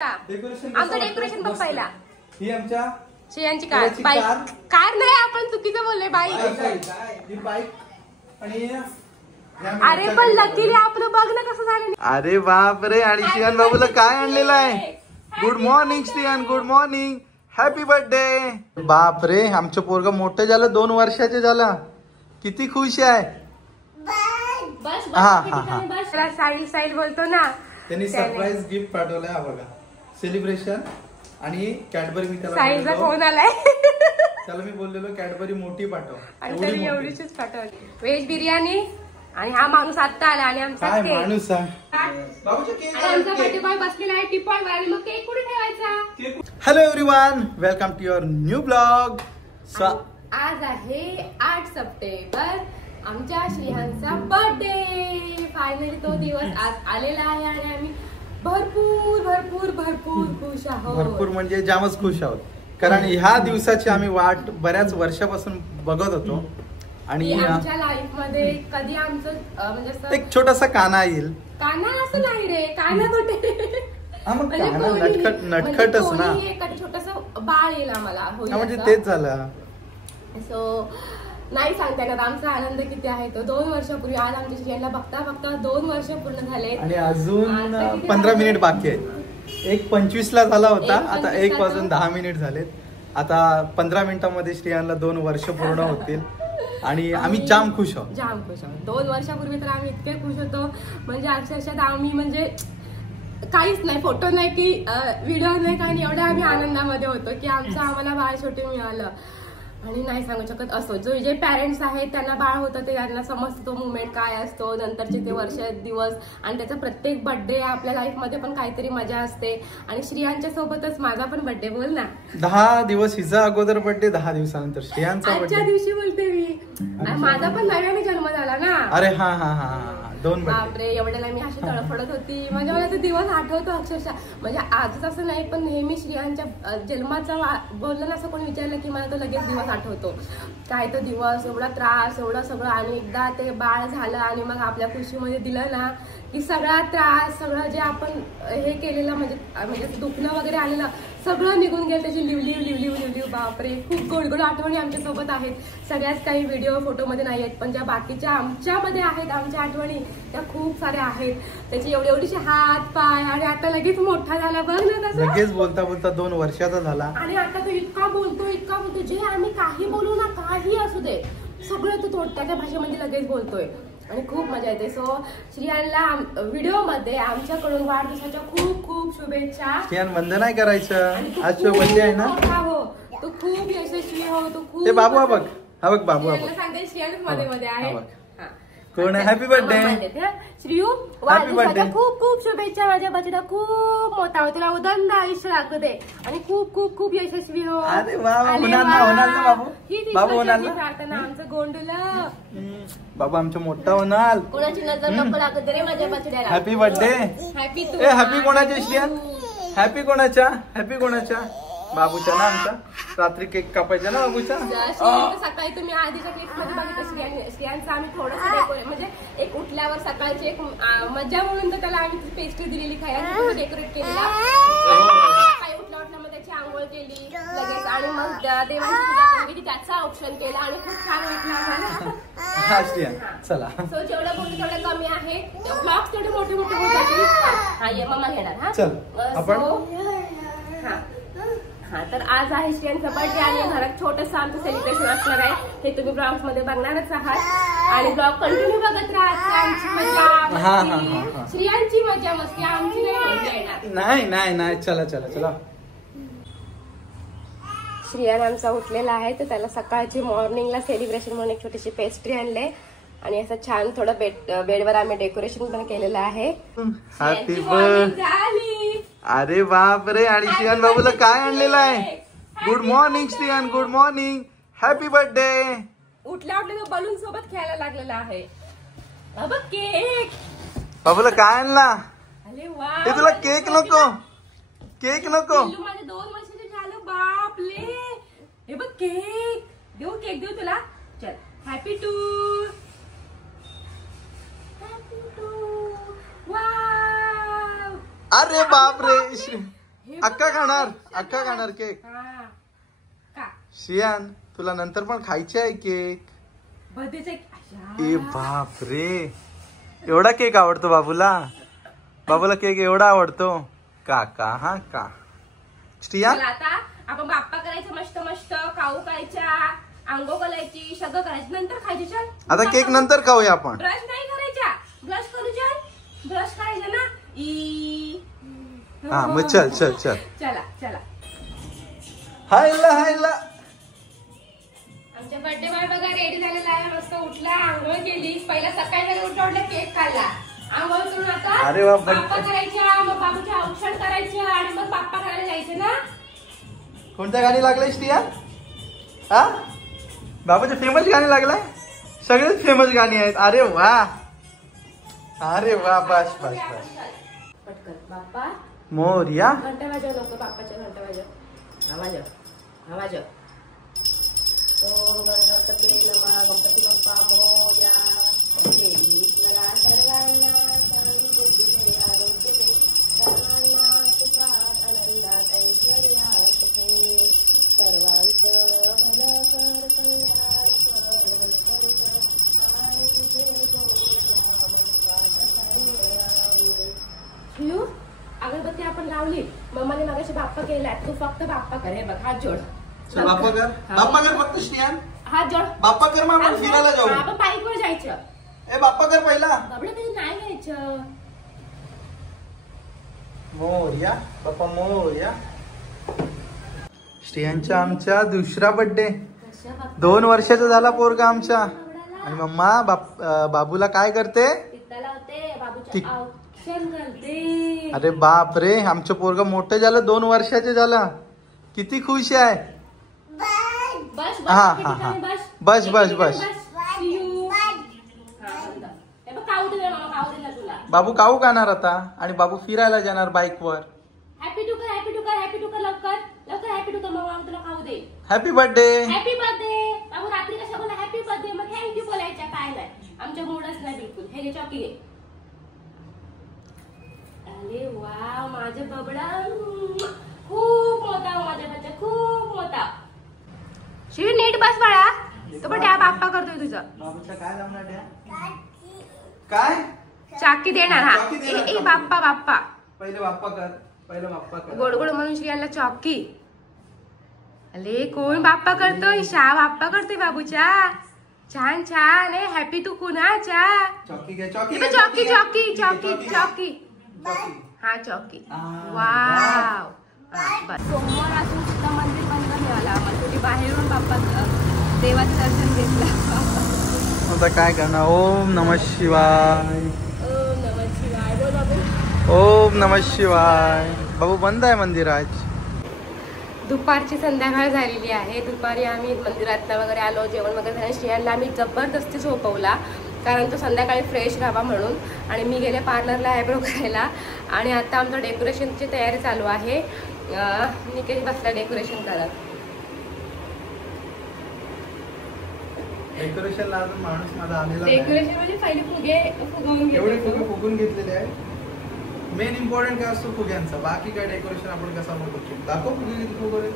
आमचं डेकोरेशन बघ पहिला. ही आमच्या श्रेयांची कार. बाईक कार नाही, आपण चुकीचं बोलले. बाईक आणि अरे पण लकीली आपलं बघ ना कसं झालं. अरे बाप रे. आणि श्रियान बाबूला काय आणलेलं आहे? Good morning Shriyan, good morning, happy birthday. बाप रे, आमचं पोरग मोठं झालं, 2 वर्षाचे झालं. किती खुश आहे. हा हा हा. साहिल साहिल बोलतो ना. त्यांनी सरप्राईज गिफ्ट पाठवलंय. हा बघा, सेलिब्रेशन आणि कॅडबरी. मी साहिलचा फोन आलाय. त्याला मी बोललेलो कॅडबरी मोठी पाठव, आणि तरी एवढीच पाठवली. व्हेज बिर्याणी. आणि हा माणूस आता आला आणि आमचा काय माणूस आहे. आमचा बर्थडे बॉय बसलेला आहे टिपॉय आणि मग केक कुठे ठेवायचा. Hello everyone, welcome to your new blog. आज आहे 8 सप्टेंबर, आमच्या श्रेयांचा बर्थडे. फायनली तो दिवस आज आलेला आहे आणि आम्ही भरपूर भरपूर भरपूर खुश आहोत. भरपूर म्हणजे जामच खुश आहोत, कारण ह्या दिवसाची आम्ही वाट बऱ्याच वर्षापासून बघत होतो. आणि आमच्या लाईफ मध्ये कधी आमचं म्हणजे एक छोटासा काना येईल. काना असं नाही रे, काना कुठे. नटखटच ना. एखादं छोटस बाळ येईल आम्हाला. म्हणजे तेच झालं. सो नाही सांगता येणार आमचा आनंद किती आहे तो. 2 वर्षापूर्वी आज आमच्या श्रेयांना बघता बघता 2 वर्ष पूर्ण झाले आणि अजून 15 मिनिट बाकी आहेत. 1:25 ला झाला होता, आता 1 वाजून 10 मिनिट झालेत. आता 15 मिनिटांमध्ये श्रेयांना 2 वर्ष पूर्ण होतील आणि आम्ही जाम खुश आहोत. जाम खुश आहोत. 2 वर्षापूर्वी तर आम्ही इतके खुश होतो, म्हणजे अक्षरशः आम्ही म्हणजे काहीच नाही, फोटो नाही की व्हिडिओ नाही, काही एवढ्या आम्ही आनंदामध्ये होतो की आमचं आम्हाला बाळ छोटे मिळालं. आणि नाही सांगू शकत. असो जे पॅरेंट्स आहेत त्यांना बाळ होतं ते त्यांना समजतो तो मुवमेंट काय असतो, नंतरचे ते वर्ष दिवस आणि त्याचा प्रत्येक बर्थडे आपल्या लाईफ मध्ये पण काहीतरी मजा असते. आणि श्रेयांच्या सोबतच माझा पण बर्थडे. बोल ना. 10 दिवस हिचा अगोदर बर्थडे, 10 दिवसानंतर श्रेयांचा बर्थडे. आजच्या दिवशी बोलते मी. माझा पण नव्याने जन्म झाला ना. अरे हा हा हा, 2 बापरे, एवढ्याला मी अशी तळफडत होती. म्हणजे मला तो दिवस आठवतो अक्षरशः. म्हणजे आजच असं नाही, पण नेहमी श्रेयांच्या जन्माचा बोललं ना असं कोणी विचारलं की मला तो लगेच दिवस आठवतो. काय तो दिवस, एवढा त्रास, एवढं सगळं. आणि एकदा ते बाळ झालं आणि मग आपल्या खुशीमध्ये दिलं ना की सगळा त्रास, सगळं जे आपण हे केलेलं म्हणजे दुखणं वगैरे आलेलं सगळं निघून गेलं. त्याची लिवलीव. बापरे, खूप गोड गोड आठवणी आमच्या सोबत आहेत. सगळ्याच काही व्हिडिओ फोटोमध्ये नाही आहेत, पण ज्या बाकीच्या आमच्यामध्ये आहेत, आमच्या आठवणी त्या खूप साऱ्या आहेत. त्याची एवढीशी हात पाय. आणि आता लगेच मोठा झाला बघ ना, तसं लगेच बोलता बोलता 2 वर्षाचा झाला. आणि आता तो इतका बोलतो. जे आम्ही काही बोलू ना, काही असू दे, सगळं तो त्याच्या भाषेमध्ये लगेच बोलतोय आणि खूप मजा येते. सो श्रेयांना व्हिडिओ मध्ये आमच्याकडून वाढदिवसाच्या खूप खूप शुभेच्छा. श्रेयान बंद नाही करायचं, आज बर्थडे आहे ना. हो, तू खूप यशस्वी हो. तू खूप. ते बाबू हा बघ, बाबू सांगते श्रेयांच मध्ये आहे. कोण आहे? Happy birthday Shriyu. वाढदिवसाच्या खूप खूप शुभेच्छा. माझ्या बर्थडे खूप मोठा हो, तुला उदंड आयुष्य लागू दे आणि खूप खूप खूप यशस्वी हो. अरे होणार ना बाबू. बाबू होणार ना. प्रार्थना आमचं गोंडलं. बाबू आमचं मोठा होणार. कोणाची नजर नको लागू दे रे माझ्या बर्थडेला. Happy birthday. हॅपी कोणाच्या श्रेयान? हॅपी कोणाच्या? बाबूच्या ना. आमचा रात्री केक कापायचा ना बाबूचा. सकाळी तुम्ही आधीच्या क्लिप मध्ये बघितलं श्रेयांचं आम्ही थोडंसं म्हणजे एक उठल्यावर सकाळची एक मजा म्हणून तर त्याला आम्ही पेस्ट्री दिलेली खायला, डेकोरेट केलेला. सकाळी उठल्या मग त्याची आंघोळ केली लगेच आणि मग देवाची पूजा केली, त्याचा ऑप्शन केला आणि खूप छान वाटलं. चला. सो जेवढं बोलतो तेवढं कमी आहे. ब्लॉग्स तेवढे मोठे होतात. हा, ये मम्मा घेणार. हा चल आपण. हा, तर आज आहे श्रेयांचा बर्थडे आणि घरात छोटंसं आमचं सेलिब्रेशन असणार आहे. हे तुम्ही ब्लॉग्स मध्ये बघणारच आहात आणि ब्लॉग कंटिन्यू बघत राहा. आमची मजा, श्रेयांची मजा मस्ती, आमची नाही. चला. श्रेयान आमचा उठलेला आहे, तर त्याला सकाळची मॉर्निंगला सेलिब्रेशन म्हणून एक छोटीशी पेस्ट्री आणले आणि असं छान थोडं बेडवर आम्ही डेकोरेशन पण केलेलं आहे. Happy birthday. अरे बाप रे. आणि श्रेयान बाबूला काय आणलेलं आहे? Good morning Shreyan, good morning, happy birthday. उठल्या तो बलून सोबत खेळायला लागलेला आहे. केक. बाबूला काय आणला? अरे वा. हे तुला केक नको. माझे 2 वर्षाचे झालं. बापले. हे बघ केक देऊ तुला. चल. Happy to. अरे बाप रे. अक्का खाणार केक. श्रियान तुला नंतर पण खायचे आहे केक. ए बाप रे, एवढा केक आवडतो बाबूला. बाबूला केक एवढा आवडतो का हा का. श्रियान आता आपण बाप्पा करायचं मस्त मस्त, खाऊ खायच्या, अंघोळ करायची, सगळं करायचं, नंतर खायची. चल आता केक नंतर खाऊया आपण. ब्रश नाही करायचा, ब्रश करू. चल ब्रश करायचं ना. हा मग चल चला. हायला आमच्या बर्थडे बॉय बघा रेडी झालेला आहे. मस्त उठला, आंघोळ केली. पहिला सकाळी उठला केक खाल्ला, आंघोळ करून आता अरे वा, बाप्पा करायच्या, मग बाबूचे औक्षण करायचे आणि मग बाप्पा करायला जायचे ना. कोणत्या गाणी लागलाय श्रिया? हा बाबाचे फेमस गाणी लागलाय. सगळेच फेमस गाणी आहेत. अरे वा बस पटकन बाप्पा मोरया. घंटा वाजव लोक, बाप्पाच्या घंटा वाजव. ओम गणपती नमः. गणपती बाप्पा मोरया. ईश्वरा सर्वांना चांगली बुद्धी दे, आरोग्य दे, सर्वांना सुखात आनंदात ऐश्वर्यात ठेव, सर्वांचं भलं कर, कल्याण कर, आणि तुझे गोड नाम मुखात सांग. अगरबत्ती आपण लावली, मम्माने मगाशी बाप्पा केला, तू फक्त बाप्पा कर. हे बघ, हात जोड. बाप्पा कर फक्त श्रियान. हात जोड. बाप्पा कर. मग आपण फिरायला जाऊ. आपण बाईकवर जायचं. ए बाप्पा कर पहिला. बाबडे कधी नाही घ्यायचं. मोरया बाप्पा मोरया. श्रियांच्या आमच्या दुसरा बर्थडे. 2 वर्षाचा झाला पोरगा आमचा. आणि मम्मा बाबूला काय करते? अरे बाप रे, आमचं पोरगा मोठं झालं, 2 वर्षाचे झालं. किती खुश आहे. हा बस. बाबू काऊ खाणार आता आणि बाबू फिरायला जाणार बाईक वर. हॅपी टू कर लवकर हॅपी टू कर. मग तुला खाऊ दे. Happy birthday. बाबू रात्री कशा बोला हॅपी बर्थडे, मग थँक्यू बोलायच्या. काय नाही, आमच्या मूडच नाही बिलकुल. हे घे चॉकी घे. अरे वा, माझा बबडा खूप मोठा. माझ्या बच्चा खूप मोठा. शिव नीट बस बाळा. तो पण बाप्पा करतोय तुझा. बाबूचा काय लावणार? काय चाकी देणार. हा बाप्पा पहिले बाप्पा कर. गोड म्हणून श्रियांना चॉकी. अरे कोण बाप्पा करतोय? शा बाप्पा करतोय बाबूच्या. छान आहे. हॅपी तू कुणाच्या? चॉकी घे. चॉकी. हा चॉकी. वाव. सोमवार असून सुद्धा मंदिर बंद मिळाला आम्हाला. तुम्ही बाहेरून बाप्पा देवाचं दर्शन घेतलं. आता काय करणार? ओम नमः शिवाय. बोल. ओम नमः शिवाय. बाबू बंद आहे मंदिर आज. दुपारची संध्याकाळ झालेली आहे. दुपारी आम्ही मंदिरात वगैरे आलो, जेवण वगैरे झालं. श्रियांना आम्ही जबरदस्ती झोपवला, कारण तो संध्याकाळी फ्रेश राहावा म्हणून. आणि मी गेले पार्लरला आयब्रो करायला. आणि आता आमचं डेकोरेशनची तयारी चालू आहे. निकेश बसला डेकोरेशन करत. डेकोरेशनला अजून माणूस माझा आलेला नाही. डेकोरेशन म्हणजे पहिले फुगून घेतलेले आहे. मेन इम्पॉर्टंट काय असतो फुग्यांचा. बाकी काय डेकोरेशन आपण कसं होतो दाखव. फुगे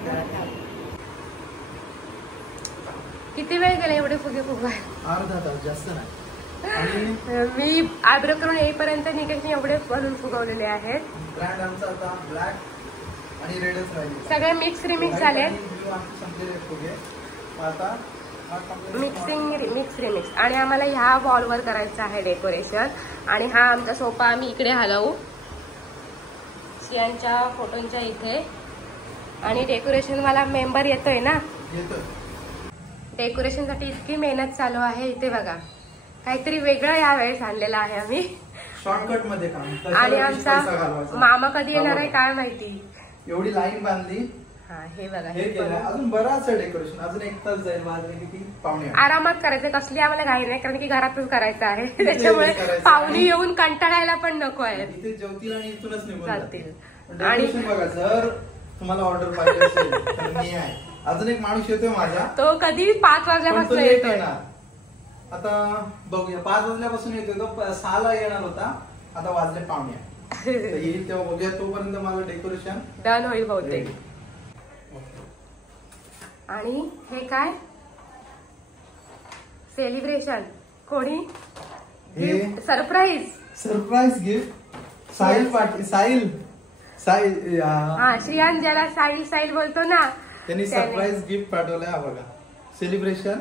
किती वेळ गेला एवढे फुगे अर्धा तास, जास्त नाही. मी आयब्रो करून येईपर्यंत निकेशने एवढे बलून फुगवलेले आहेत. ब्रँड आमचा आता ब्लॅक आणि रेडच राहिले. सगळे मिक्स रिमिक्स झाले. आता मिक्स रिमिक्स. आणि आम्हाला ह्या वॉलवर करायचं आहे डेकोरेशन. आणि हा आमचा सोफा आम्ही इकडे हलवू श्रियांच्या फोटोंच्या इथे. आणि डेकोरेशन वाला मेंबर येतोय ना. डेकोरेशन साठी इतकी मेहनत चालू आहे. इथे बघा, काहीतरी वेगळं यावेळेस आणलेलं आहे आम्ही शॉर्टकट मध्ये काम. आणि आमचा मामा कधी येणार आहे काय माहिती. एवढी लाईन बांधली. हे बघा, हे केलं. अजून बराच डेकोरेशन. अजून 1 तास जाईल. वाजले किती? पावणे 8. आरामात करायचं. कसली आम्हाला घाई नाही, कारण की घरातच करायचं आहे. त्याच्यामुळे पाहुणे येऊन कंटाळायला पण नको आहे. इथे जेवतील आणि इथूनच निघून जातील. आणि बघा, जर तुम्हाला ऑर्डर पाहिजे असेल तर मी आहे. अजून एक माणूस येतोय माझा. तो कधी 5 वाजल्यापासून येतोय. आता बघूया. 5 वाजल्यापासून येतोय. तो 6ला येणार होता. आता वाजले पावणे 8. येईल तेव्हा बघूया. तोपर्यंत मला डेकोरेशन डन होईल बहुतेक. आणि हे काय सेलिब्रेशन कोणी हे सरप्राईज गिफ्ट साहिल हा श्रियान ज्याला साहिल बोलतो ना त्यांनी सरप्राईज गिफ्ट पाठवलंय. हा बघा सेलिब्रेशन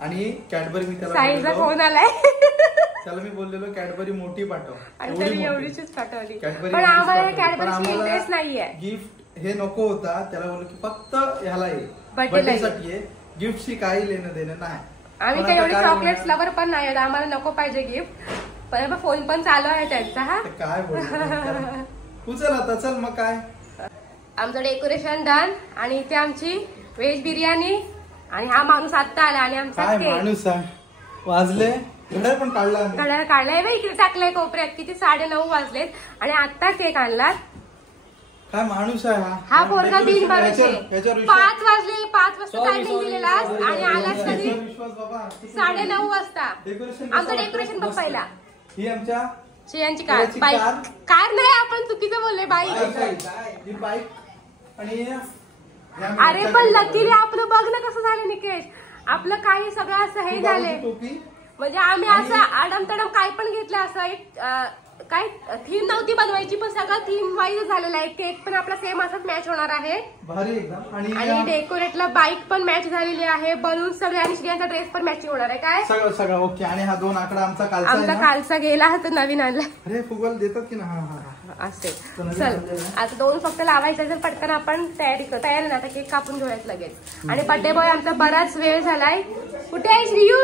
आणि कॅडबरी. मी साहिलचा फोन आलाय. त्याला मी बोललेलो कॅडबरी मोठी पाठव आणि त्याने एवढीच पाठवली. कॅडबरी पण आम्हाला कॅडबरीची इंटरेस्ट नाहीये. गिफ्ट हे नको होता. त्याला बोललो की फक्त ह्याला ये बर्थडे साठी गिफ्टशी काही लेणं देणं नाही. आम्ही काही एवढे चॉकलेट्स लवर पण नाही. आम्हाला नको पाहिजे गिफ्ट. पण फोन पण चालू आहे त्यांचा. हा काय बोल उचल आता चल. मग काय आमचं डेकोरेशन डन. आणि इथे आमची व्हेज बिर्याणी. आणि हा माणूस आता आला. आणि आमचा काय माणूस वाजले घड्याळ पण काढलाय बाई. इकडे टाकलाय कोपऱ्यात. किती 9:30 वाजलेत आणि आता केक आणला. काय माणूस आहे हा पोरगा 3 वाजले. 5 वाजले. 5 वाजता टायमिंग दिलेला आणि आलाच कधी 9:30 वाजता. आमचं डेकोरेशन बघ पहिला. ही आमच्या श्रेयांची कार नाही. आपण चुकीचं बोलले बाईक. आणि अरे पण लकीली आपलं बघ ना कसं झालं निकेश. आपलं काही सगळं असं हे झाले. म्हणजे आम्ही असं आडमतडम काय पण घेतलं. असं एक काय थीम नव्हती बनवायची पण सगळं थीम वाईज झालेला आहे. केक पण आपला सेम असंच मॅच होणार आहे. भारी एकदम. आणि डेकोरेटला बाईक पण मॅच झालेली आहे. बलून सगळे आणि श्रेयांचा ड्रेस पण मॅचिंग होणार आहे. काय सगळं ओके. आणि हा 2 आकडा आमचा कालचा गेला तर नवीन आणला. अरे फुगल देतात की ना. असे चल आता 2 फक्त लावायचं. जर पटकन आपण तयार ना आता केक कापून घेऊयात लगेच. आणि बर्थडे बॉय आमचा बराच वेळ झालाय. कुठे आहे श्रीयू.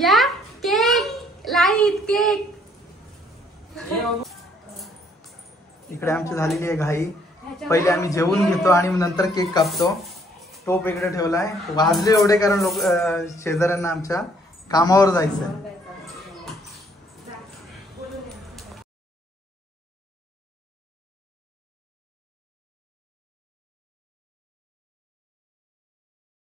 या केक लाईट केक. इकडे आमची झालेली आहे घाई. पहिले आम्ही जेवून घेतो आणि नंतर केक कापतो. टोप इकडे ठेवलाय. वाजले एवढे कारण लोक शेजाऱ्यांना आमच्या कामावर जायचंय.